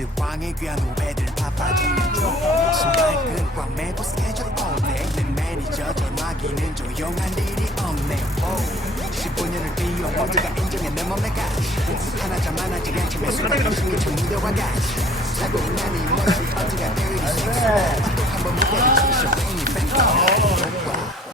늘 왕의 귀한 후배들 바빠지는 중 신발끈 꽉 매고 스케줄 all 내 매니저 전화기는 조용한 일이 없네 15년을 뛰어 모두가 인정해 내 몸매까지 하나자마나지 않지만 수많은 힘이 저 무대와 같이 살고 나니 멋이 언제가 36